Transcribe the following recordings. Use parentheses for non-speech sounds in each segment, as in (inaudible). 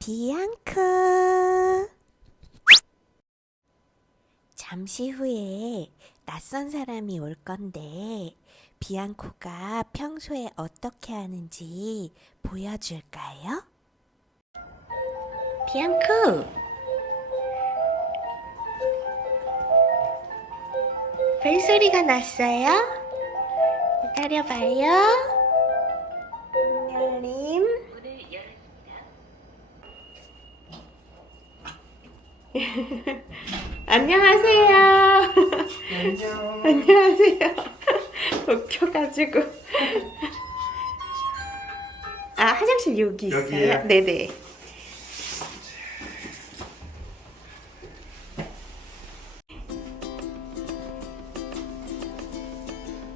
비앙크. 잠시 후에 낯선 사람이 올 건데, 비앙코가 평소에 어떻게 하는지 보여줄까요? 비앙코! 발소리가 났어요? 기다려봐요. (laughs) 안녕하세요. 안녕. 안녕하세요. 웃겨가지고. 아, 화장실 여기 있어요? 여기에요? 네네.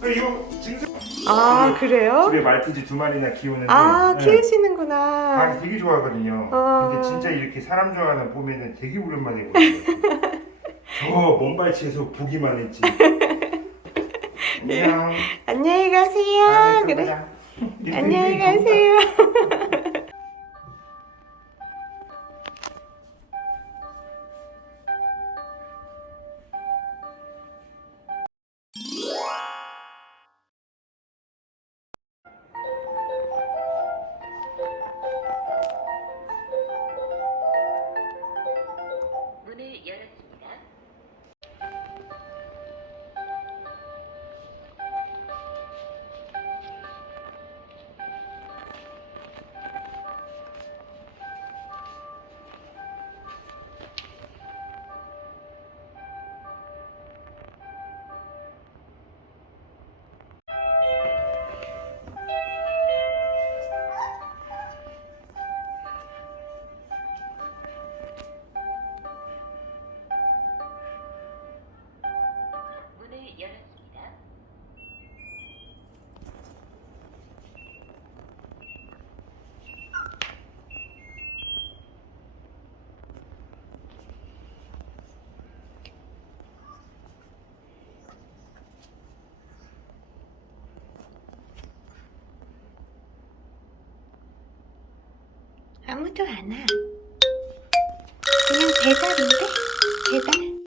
어, 이거 증상. 아, 그래요? 집에 말티즈 두 마리나 키우는데. 아, 네. 키우시는구나. 강아지 되게 좋아하거든요. 어. 근데 진짜 이렇게 사람 좋아하는 보면은 되게 오랜만에 보여요. 저 먼발치에서 보기만 했지. (laughs) 안녕. 안녕히 가세요. 아, 또 그래. 안녕히 가세요. 아무도 안 와. 그냥 배달인데? 배달?